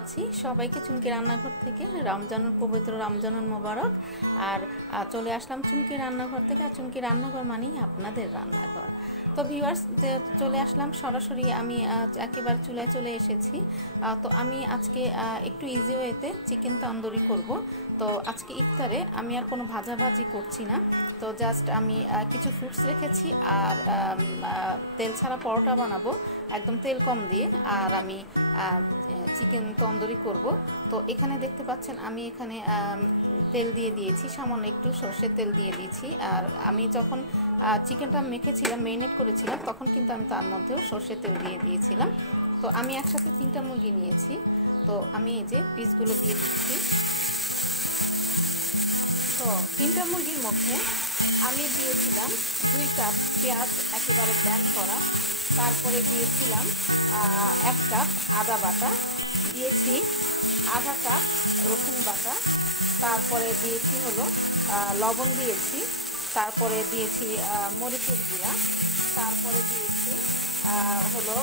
জানাচ্ছি সবাইকে চুমকি রান্নাঘর থেকে রমজানের পবিত্র রমজানুল মোবারক। আর চলে আসলাম চুমকি রান্নাঘর থেকে। আর চুমকি রান্নাঘর মানেই আপনাদের রান্নাঘর। তো ভিউয়ার্স, চলে আসলাম সরাসরি, আমি একেবারে চুলায় চলে এসেছি। তো আমি আজকে একটু ইজি ওয়েতে চিকেন তন্দুরি করব। তো আজকে ইফতারে আমি আর কোনো ভাজাভাজি করছি না। তো জাস্ট আমি কিছু ফ্রুটস রেখেছি আর তেল ছাড়া পরোটা বানাবো একদম তেল কম দিয়ে। আর আমি চিকেন তন্দুরি করব। তো এখানে দেখতে পাচ্ছেন আমি এখানে তেল দিয়ে দিয়েছি, সামান্য একটু সর্ষের তেল দিয়ে দিয়েছি। আর আমি যখন চিকেনটা মেখেছিলাম, মেরিনেট করেছিলাম, তখন কিন্তু আমি তার মধ্যেও সর্ষের তেল দিয়ে দিয়েছিলাম। তো আমি একসাথে 3টা মুরগি নিয়েছি। তো আমি এই যে পিসগুলো দিয়ে দিচ্ছি। তো 3টা মুরগির মধ্যে আমি দিয়েছিলাম 2 কাপ পেঁয়াজ একেবারে ব্লেন্ড করা, তারপরে দিয়েছিলাম 1 কাপ আদা বাটা, দিয়েছি আধা কাপ রসুন বাটা, তারপরে দিয়েছি হলো লবণ দিয়েছি, তারপরে দিয়েছি মরিচের গুঁড়া, তারপরে দিয়েছি হলো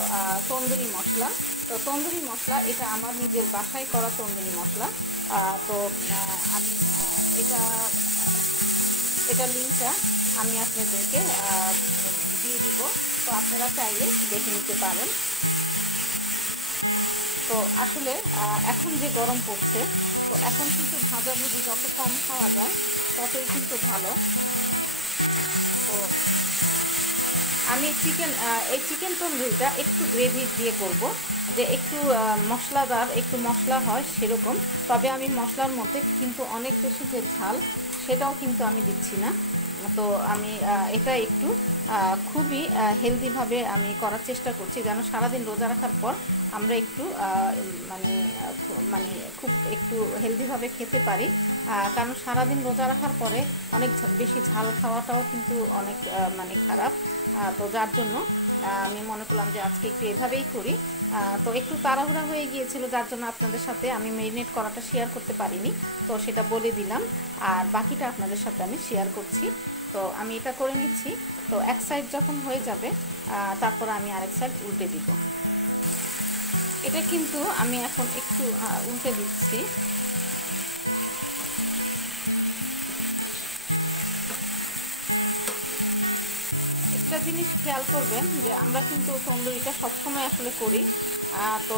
তন্দুরি মশলা। তো তন্দুরি মশলা এটা আমার নিজের বাসায় করা তন্দুরি মশলা। তো আমি এটা লিঙ্কটা আমি আপনাদেরকে দিয়ে দিব। তো আপনারা চাইলে দেখে নিতে পারেন। তো আসলে এখন যে গরম পড়ছে, তো এখন কিন্তু ভাজাভুজি যত কম খাওয়া যায় ততই কিন্তু ভালো। তো আমি এই চিকেন তন্দুরিটা একটু গ্রেভি দিয়ে করব, যে একটু মশলাদার, একটু মশলা হয় সেরকম। তবে আমি মশলার মধ্যে কিন্তু অনেক বেশি যে ঝাল সেটাও কিন্তু আমি দিচ্ছি না। তো আমি এটা একটু খুবই হেলদিভাবে আমি করার চেষ্টা করছি, যেন সারাদিন রোজা রাখার পর আমরা একটু মানে মানে খুব একটু হেলদিভাবে খেতে পারি। কারণ সারাদিন রোজা রাখার পরে অনেক বেশি ঝাল খাওয়াটাও কিন্তু অনেক মানে খারাপ। তো যার জন্য আমি মনে করলাম যে আজকে একটু এভাবেই করি। তো একটু তাড়াহুড়া হয়ে গিয়েছিল, যার জন্য আপনাদের সাথে আমি মেরিনেট করাটা শেয়ার করতে পারিনি। তো সেটা বলে দিলাম, আর বাকিটা আপনাদের সাথে আমি শেয়ার করছি। তো আমি এটা করে নিচ্ছি। তো এক সাইড যখন হয়ে যাবে তারপর আমি আরেক সাইড উল্টে দিব। এটা কিন্তু আমি এখন একটু উল্টে দিচ্ছি। একটা জিনিস খেয়াল করবেন যে আমরা কিন্তু তন্দুরিটা সবসময় আসলে করি। তো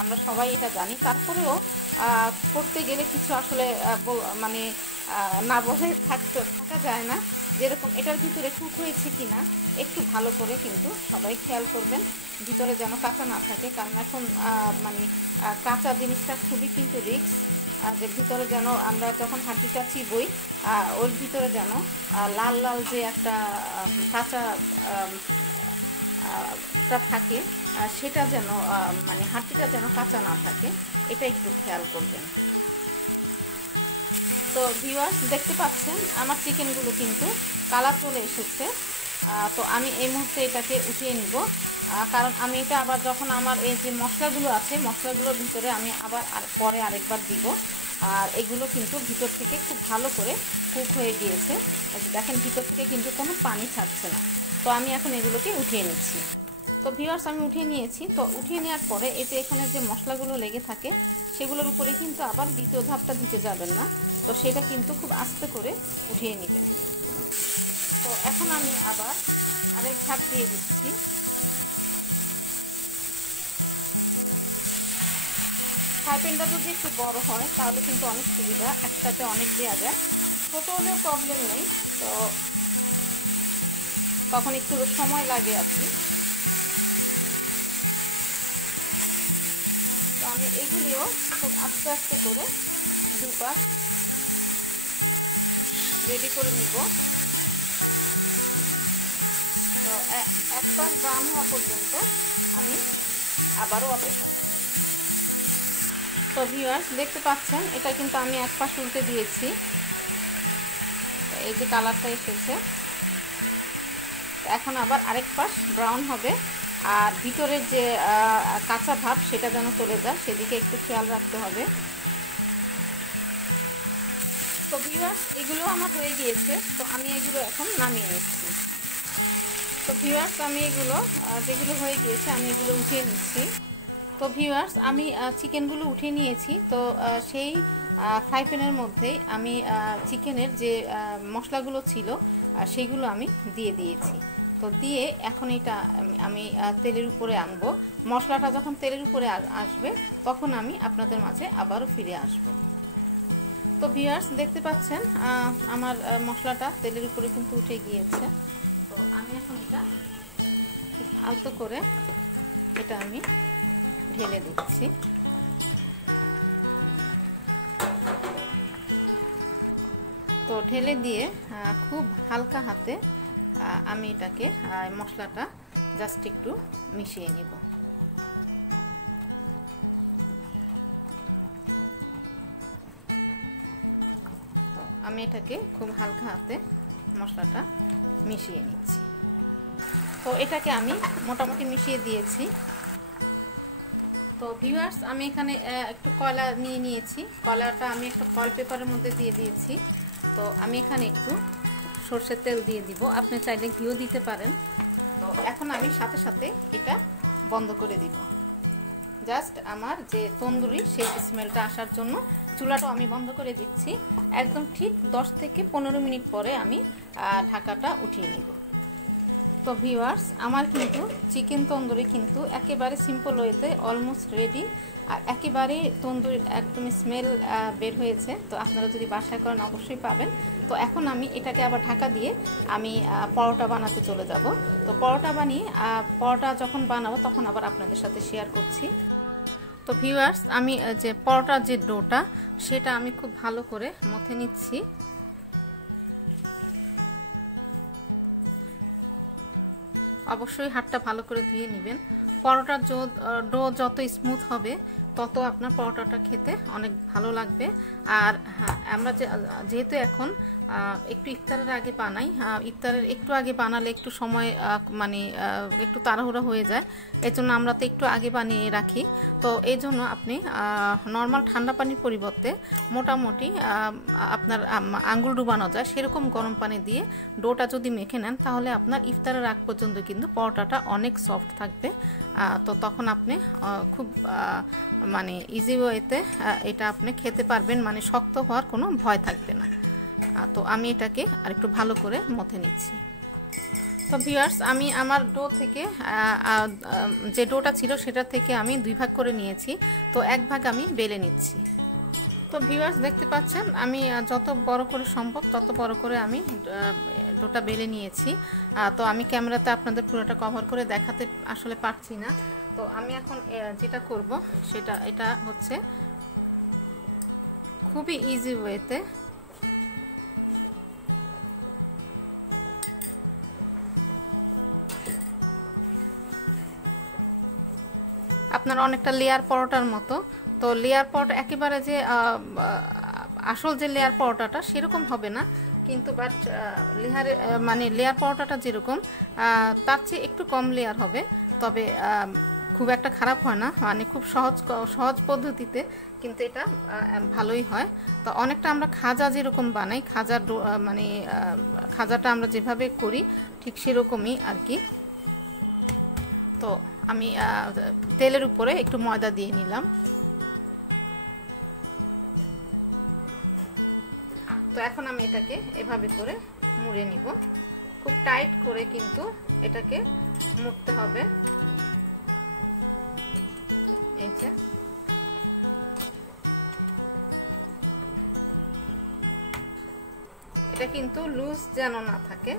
আমরা সবাই এটা জানি, তারপরেও করতে গেলে কিছু আসলে মানে না বলে থাকা যায় না। যেরকম এটার ভিতরে কুক হয়েছে কি না একটু ভালো করে কিন্তু সবাই খেয়াল করবেন, ভিতরে যেন কাঁচা না থাকে। কারণ এখন মানে কাঁচা জিনিসটা খুবই কিন্তু রিস্ক। যে ভিতরে যেন আমরা যখন হাড্ডিটা চিবই ওর ভিতরে যেন লাল লাল যে একটা কাঁচা থাকে, সেটা যেন মানে হাড্ডিটা যেন কাঁচা না থাকে, এটা একটু খেয়াল করবেন। তো ভিউয়ার্স, দেখতে পাচ্ছেন আমার চিকেনগুলো কিন্তু কালার চলে এসেছে। তো আমি এই মুহূর্তে এটাকে উঠিয়ে নিব, কারণ আমি এটা আবার যখন আমার এই যে মশলাগুলো আছে, মশলাগুলোর ভিতরে আমি আবার পরে আরেকবার দিব। আর এগুলো কিন্তু ভিতর থেকে খুব ভালো করে কুক হয়ে গিয়েছে। দেখেন ভিতর থেকে কিন্তু কোনো পানি ছাড়ছে না। তো আমি এখন এগুলোকে উঠিয়ে নিচ্ছি। তো ভিউয়ার্স, আমি উঠিয়ে নিয়েছি। তো উঠিয়ে নেওয়ার পরে এই যে এখানে যে মশলাগুলো লেগে থাকে সেগুলোর উপরে কিন্তু আবার দ্বিতীয় ধাপটা দিতে যাবেন না। তো সেটা কিন্তু খুব আস্তে করে উঠিয়ে নেবেন। তো এখন আমি আবার আরেক ধাপ দিয়ে দিচ্ছি। ফ্রাই প্যানটা যদি একটু বড় হয় তাহলে কিন্তু অনেক সুবিধা, একসাথে অনেক দেওয়া যায়। ছোটো হলেও প্রবলেম নেই, তো তখন একটু সময় লাগে আর কি। তো আমি এগুলিও খুব আস্তে আস্তে করে দুপাশ রেডি করে নিব। তো এক পাশ ব্রাউন হওয়া পর্যন্ত আমি আবারও অপেক্ষা করব। তো ভিউয়ার্স, দেখতে পাচ্ছেন এটা কিন্তু আমি এক পাশ উল্টে দিয়েছি। এই যে কালারটা এসেছে, এখন আবার আরেক পাশ ব্রাউন হবে। আর ভিতরের যে কাঁচা ভাব সেটা যেন চলে যায়, সেদিকে একটু খেয়াল রাখতে হবে। তো ভিউয়ার্স, এগুলো আমার হয়ে গিয়েছে। তো আমি এগুলো এখন নামিয়ে নিচ্ছি। তো ভিউয়ার্স, আমি এগুলো যেগুলো হয়ে গিয়েছে আমি এগুলো উঠিয়ে নিচ্ছি। তো ভিউয়ার্স, আমি চিকেনগুলো উঠিয়ে নিয়েছি। তো সেই ফ্রাই প্যানের মধ্যেই আমি চিকেনের যে মশলাগুলো ছিল সেইগুলো আমি দিয়ে দিয়েছি। তো দিয়ে এখন এটা আমি তেলের উপরে আনবো। মশলাটা যখন তেলের উপরে আসবে তখন আমি আপনাদের মাঝে আবারও ফিরে আসব। তো ভিউয়ার্স, দেখতে পাচ্ছেন আমার মশলাটা তেলের উপরে কিন্তু উঠে গিয়েছে। তো আমি এখন এটা আলতো করে এটা আমি ঢেলে দিচ্ছি। তো ঢেলে দিয়ে খুব হালকা হাতে আমি এটাকে মশলাটা জাস্ট একটু মিশিয়ে নিব। আমি এটাকে খুব হালকা হাতে মশলাটা মিশিয়ে নিচ্ছি। তো এটাকে আমি মোটামুটি মিশিয়ে দিয়েছি। তো ভিউয়ার্স, আমি এখানে একটু কয়লা নিয়ে নিয়েছি। কয়লাটা আমি একটা ফয়েল পেপারের মধ্যে দিয়ে দিয়েছি। তো আমি এখানে একটু সরষের তেল দিয়ে দিব, আপনি চাইলে ঘিও দিতে পারেন। তো এখন আমি সাথে সাথে এটা বন্ধ করে দিব। জাস্ট আমার যে তন্দুরি সেই স্মেলটা আসার জন্য চুলাটাও আমি বন্ধ করে দিচ্ছি। একদম ঠিক 10 থেকে 15 মিনিট পরে আমি ঢাকাটা উঠিয়ে নিব। তো ভিউয়ার্স, আমার কিন্তু চিকেন তন্দুরি কিন্তু একেবারে সিম্পল ওয়েতে অলমোস্ট রেডি। আর একেবারে তন্দুরির একদম স্মেল বের হয়েছে। তো আপনারা যদি বাসায় করেন অবশ্যই পাবেন। তো এখন আমি এটাকে আবার ঢাকা দিয়ে আমি পরোটা বানাতে চলে যাব। তো পরোটা বানিয়ে পরোটা যখন বানাবো তখন আবার আপনাদের সাথে শেয়ার করছি। তো ভিউয়ার্স, আমি যে পরোটার যে ডোটা সেটা আমি খুব ভালো করে মথে নিচ্ছি। অবশ্যই হাতটা ভালো করে ধুয়ে নেবেন। পরোটার ডো যত স্মুথ হবে তত আপনার পরোটাটা খেতে অনেক ভালো লাগবে। আর হ্যাঁ, আমরা যেহেতু এখন একটু ইফতারের আগে বানাই, ইফতারের একটু আগে বানালে একটু সময় মানে একটু তাড়াহুড়া হয়ে যায়, এই জন্য আমরা তো একটু আগে বানিয়ে রাখি। তো এই জন্য আপনি নর্মাল ঠান্ডা পানির পরিবর্তে মোটামুটি আপনার আঙ্গুল ডুবানো যায় সেরকম গরম পানি দিয়ে ডোটা যদি মেখে নেন তাহলে আপনার ইফতারের আগ পর্যন্ত কিন্তু পরোটাটা অনেক সফট থাকবে। তো তখন আপনি খুব মানে ইজি ওয়েতে এটা আপনি খেতে পারবেন, মানে শক্ত হওয়ার কোনো ভয় থাকবে না। তো আমি এটাকে আরেকটু ভালো করে মথে নিচ্ছি। তো ভিউয়ার্স, আমি আমার ডো থেকে যে ডোটা ছিল সেটা থেকে আমি 2 ভাগ করে নিয়েছি। তো 1 ভাগ আমি বেলে নিচ্ছি। তো ভিউয়ার্স, দেখতে পাচ্ছেন আমি যত বড় করে সম্ভব তত বড় করে আমি ডোটা বেলে নিয়েছি। তো আমি ক্যামেরাতে আপনাদের পুরোটা কভার করে দেখাতে আসলে পারছি না। তো আমি এখন যেটা করব এটা হচ্ছে খুবই ইজি ওয়েতে আপনার অনেকটা লেয়ার পরোটার মতো। তো লেয়ার পরোটা একেবারে যে আসল যে লেয়ার পরোটাটা সেরকম হবে না, কিন্তু বাট মানে লেয়ার পরোটাটা যেরকম তার চেয়ে একটু কম লেয়ার হবে। তবে খুব একটা খারাপ হয় না, মানে খুব সহজ পদ্ধতিতে কিন্তু এটা ভালোই হয়। তো অনেকটা আমরা খাজা যেরকম বানাই, মানে খাজাটা আমরা যেভাবে করি ঠিক সেরকমই আর কি। তো আমি তেলের উপরে একটু ময়দা দিয়ে নিলাম। তো এখন আমি এটাকে এভাবে করে মুড়ে নিব। খুব টাইট করে কিন্তু এটাকে মুড়তে হবে। এই যে এটা কিন্তু লুজ যেন না থাকে।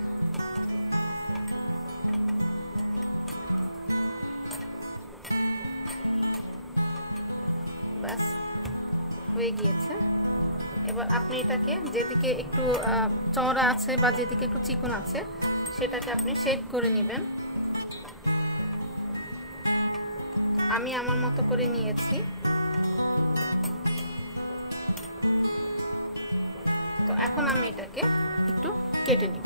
ব্যাস হয়ে গিয়েছে। এবার আপনি এটাকে যেদিকে একটু চওড়া আছে বা যেদিকে একটু চিকন আছে সেটাকে আপনি শেপ করে নেবেন। আমি আমার মতো করে নিয়েছি। তো এখন আমি এটাকে একটু কেটে নিব।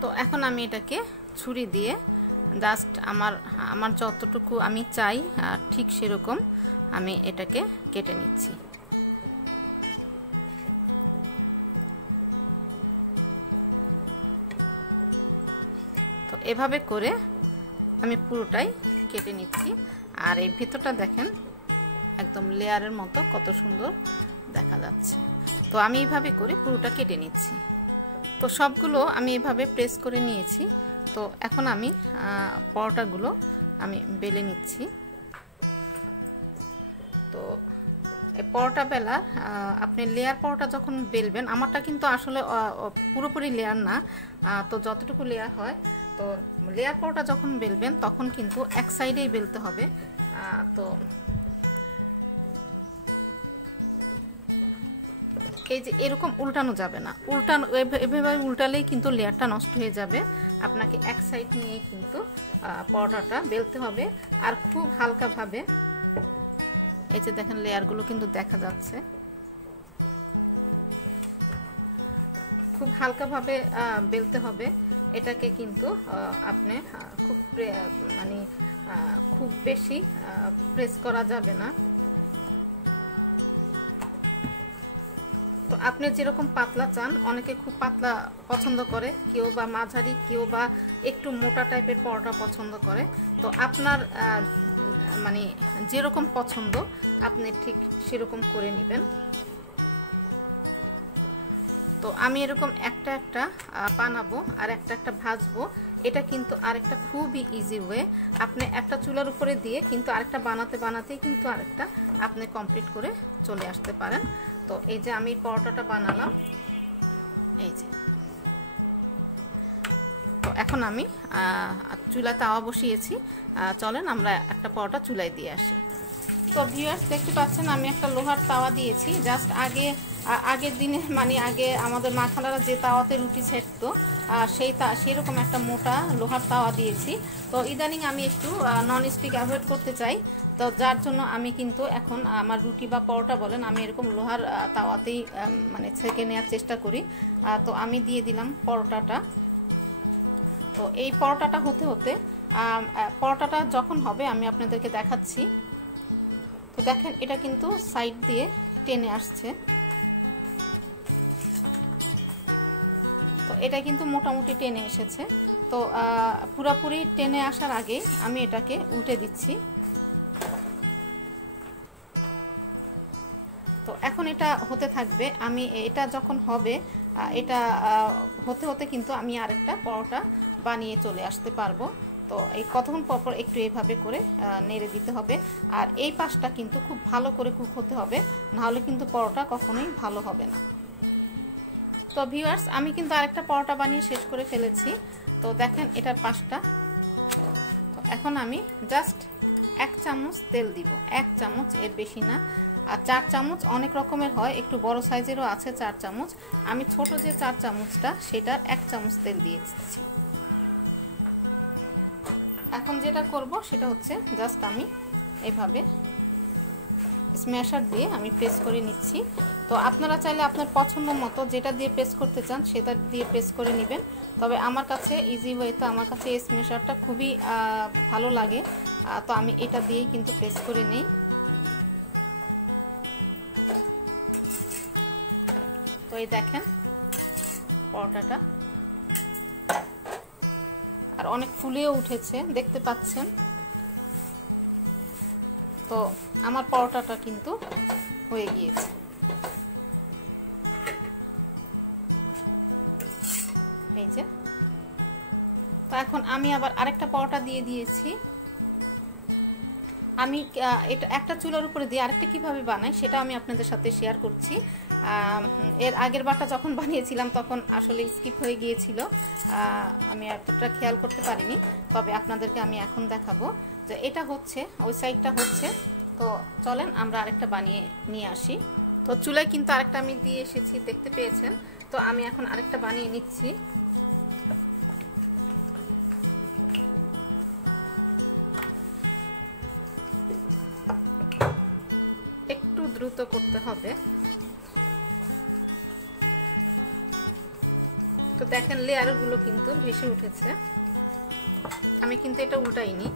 তো এখন আমি এটাকে ছুরি দিয়ে জাস্ট আমার যতটুকু আমি চাই ঠিক সেরকম আমি এটাকে কেটে নিচ্ছি। তো এভাবে করে আমি পুরোটাই কেটে নিচ্ছি। আর এই ভেতরটা দেখেন একদম লেয়ারের মতো কত সুন্দর দেখা যাচ্ছে। তো আমি এইভাবে করে পুরোটা কেটে নিচ্ছি। তো সবগুলো আমি এইভাবে প্রেস করে নিয়েছি। তো এখন আমি পরোটাগুলো আমি বেলে নিচ্ছি। তো এই পরোটা বেলা আপনি লেয়ার পরোটা যখন বেলবেন, আমারটা কিন্তু আসলে পুরোপুরি লেয়ার না, তো যতটুকু লেয়ার হয়, তো লেয়ার পরোটা যখন বেলবেন তখন কিন্তু এক সাইডেই বেলতে হবে। তো এই যে এরকম উল্টানো যাবে না, এভাবে উল্টালেই কিন্তু লেয়ারটা নষ্ট হয়ে যাবে। আপনাকে এক সাইড নিয়ে কিন্তু পরোটাটা বেলতে হবে। আর খুব হালকাভাবে, এই যে দেখেন লেয়ারগুলো কিন্তু দেখা যাচ্ছে, খুব হালকাভাবে বেলতে হবে। এটাকে কিন্তু আপনি খুব মানে খুব বেশি প্রেস করা যাবে না। তো আপনি যেরকম পাতলা চান, অনেকে খুব পাতলা পছন্দ করে, কেউ বা মাঝারি, কেউ বা একটু মোটা টাইপের পরোটা পছন্দ করে। তো আপনার মানে যেরকম পছন্দ আপনি ঠিক সেরকম করে নেবেন। তো আমি এরকম একটা একটা বানাবো আর একটা একটা ভাজবো। এটা কিন্তু আরেকটা খুবই ইজি ওয়ে। আপনি একটা চুলার উপরে দিয়ে কিন্তু আরেকটা বানাতে বানাতেই কিন্তু আরেকটা আপনি কমপ্লিট করে চলে আসতে পারেন। তো এই যে আমি পরোটাটা বানালাম, এই যে। তো এখন আমি চুলায় তাওয়া বসিয়েছি, চলেন আমরা একটা পরোটা চুলায় দিয়ে আসি। তো ভিউয়ার্স দেখতে পাচ্ছেন আমি একটা লোহার তাওয়া দিয়েছি। জাস্ট আগের দিনে মানে আগে আমাদের মা খালারা যে তাওয়াতে রুটি সেঁকতো সেরকম একটা মোটা লোহার তাওয়া দিয়েছি। তো ইদানিং আমি একটু নন স্টিক অ্যাভয়েড করতে চাই, তো যার জন্য আমি কিন্তু এখন আমার রুটি বা পরোটা বলেন, আমি এরকম লোহার তাওয়াতেই মানে ছেঁকে নেওয়ার চেষ্টা করি। তো আমি দিয়ে দিলাম পরোটাটা। তো এই পরোটাটা হতে হতে পরোটাটা যখন হবে আমি আপনাদেরকে দেখাচ্ছি। তো দেখেন এটা কিন্তু সাইড দিয়ে টেনে আসছে। তো এটা কিন্তু মোটামুটি টেনে এসেছে। তো পুরোপুরি টেনে আসার আগে আমি এটাকে উল্টে দিচ্ছি। তো এখন এটা হতে থাকবে। আমি এটা যখন হবে, এটা হতে হতে কিন্তু আমি আরেকটা পরোটা বানিয়ে চলে আসতে পারবো। তো এই কতক্ষণ পরপর একটু এইভাবে করে নেড়ে দিতে হবে। আর এই পাশটা কিন্তু খুব ভালো করে কুক হতে হবে, নাহলে কিন্তু পরোটা কখনোই ভালো হবে না। তো ভিউয়ার্স আমি কিন্তু আরেকটা পরোটা বানিয়ে শেষ করে ফেলেছি। তো দেখেন এটার পাশটা। তো এখন আমি জাস্ট 1 চামচ তেল দিব, 1 চামচ, এর বেশি না। আর 4 চামচ অনেক রকমের হয়, একটু বড় সাইজেরও আছে 4 চামচ। আমি ছোট যে 4 চামচটা সেটার 1 চামচ তেল দিয়ে দিচ্ছি। এখন যেটা করব সেটা হচ্ছে জাস্ট আমি এইভাবে স্ম্যাশার দিয়ে আমি প্রেস করে নিচ্ছি। তো আপনারা চাইলে আপনার পছন্দ মতো যেটা দিয়ে প্রেস করতে চান সেটা দিয়ে প্রেস করে নেবেন। তবে আমার কাছে ইজি ওয়েতে আমার কাছে এই স্ম্যাশারটা খুবই ভালো লাগে। তো আমি এটা দিয়েই কিন্তু প্রেস করে নিই। তো এই দেখেন পরোটাটা আর অনেক ফুলেও উঠেছে, দেখতে পাচ্ছেন। তো আমার পরোটাটা কিন্তু হয়ে গিয়েছে। এই যে। তো এখন আমি আবার আরেকটা পরোটা দিয়ে দিয়েছি। আমি এটা একটা চুলার উপরে দিয়ে আরেকটা কিভাবে বানাই সেটা আমি আপনাদের সাথে শেয়ার করছি। এর আগের বারটা যখন বানিয়েছিলাম তখন আসলে স্কিপ হয়ে গিয়েছিল, আমি এতটা খেয়াল করতে পারিনি। তবে আপনাদেরকে আমি এখন দেখাবো যে এটা হচ্ছে, ওই সাইডটা হচ্ছে। তো চলেন আমরা আরেকটা বানিয়ে নিয়ে আসি। তো চুলায় কিন্তু আরেকটা আমি দিয়ে এসেছি, দেখতে পেয়েছেন। তো আমি এখন আরেকটা বানিয়ে নিচ্ছি। একটু দ্রুত করতে হবে। তো দেখেন লেয়ারগুলো কিন্তু ভেসে উঠেছে। আমি কিন্তু এটা উল্টাইনি।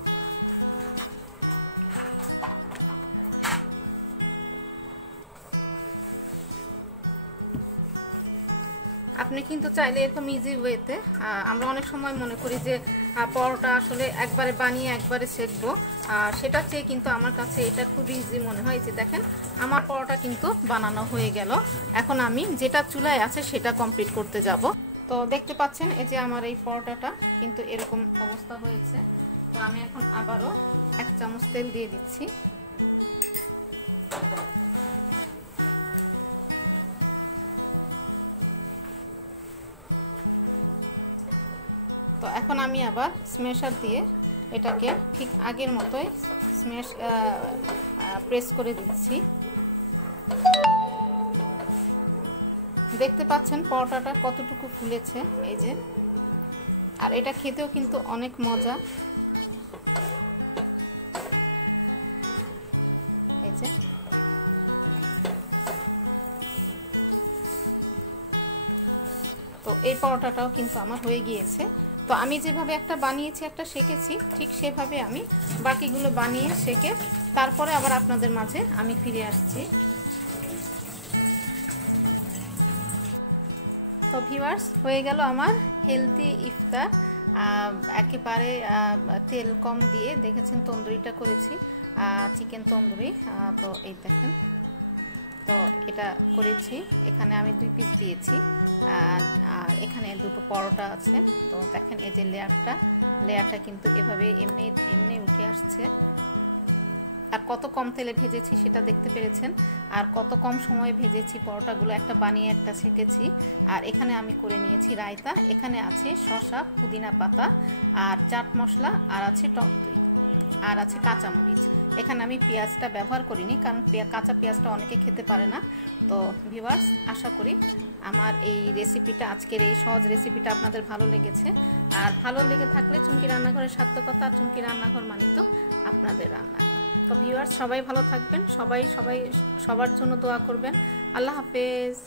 আপনি কিন্তু চাইলে এরকম ইজি ওয়েতে, আমরা অনেক সময় মনে করি যে পরোটা আসলে একবারে বানিয়ে একবারে সেকবো, আর সেটার চেয়ে কিন্তু আমার কাছে এটা খুব ইজি মনে হয়। যে দেখেন আমার পরোটা কিন্তু বানানো হয়ে গেল। এখন আমি যেটা চুলায় আছে সেটা কমপ্লিট করতে যাব। তো দেখতে পাচ্ছেন এই যে আমার এই পরোটাটা কিন্তু এরকম অবস্থা হয়েছে। তো আমি এখন আবারও 1 চামচ তেল দিয়ে দিচ্ছি। তো এখন আমি আবার স্ম্যাশার দিয়ে এটাকে ঠিক আগের মতোই প্রেস করে দিচ্ছি। দেখতে পাচ্ছেন পরোটাটা কতটুকু ফুলেছে এই যে। আর এটা খেতেও কিন্তু অনেক মজা। এই যে তো এই পরোটাটাও কিন্তু আমার হয়ে গিয়েছে। তো আমি যেভাবে একটা বানিয়েছি, একটা শেখেছি, ঠিক সেভাবে আমি বাকিগুলো বানিয়ে শেখে তারপরে আবার আপনাদের মাঝে আমি ফিরে আসছি। তো ভিউয়ার্স, হয়ে গেল আমার হেলদি ইফতার। একেবারে তেল কম দিয়ে, দেখেছেন তন্দুরিটা করেছি, চিকেন তন্দুরি। তো এই দেখেন, তো এটা করেছি। এখানে আমি 2 পিস দিয়েছি আর এখানে 2টো পরোটা আছে। তো দেখেন এই যে লেয়ারটা কিন্তু এভাবে এমনি উঠে আসছে। আর কত কম তেলে ভেজেছি সেটা দেখতে পেরেছেন। আর কত কম সময়ে ভেজেছি পরোটাগুলো, একটা বানিয়ে একটা শিখেছি। আর এখানে আমি করে নিয়েছি রায়তা। এখানে আছে শসা, পুদিনা পাতা আর চাট মশলা, আর আছে টক দই, আর আছে কাঁচামরিচ। এখানে আমি পেঁয়াজটা ব্যবহার করিনি, কারণ কাঁচা পেঁয়াজটা অনেকে খেতে পারে না। তো ভিউয়ার্স, আশা করি আমার এই রেসিপিটা, আজকের এই সহজ রেসিপিটা আপনাদের ভালো লেগেছে। আর ভালো লেগে থাকলে চুমকি রান্নাঘরের সার্থকতা, আর চুমকি রান্নাঘর মানে তো আপনাদের রান্না। তো ভিউয়ার্স, সবাই ভালো থাকবেন, সবার জন্য দোয়া করবেন। আল্লাহ হাফেজ।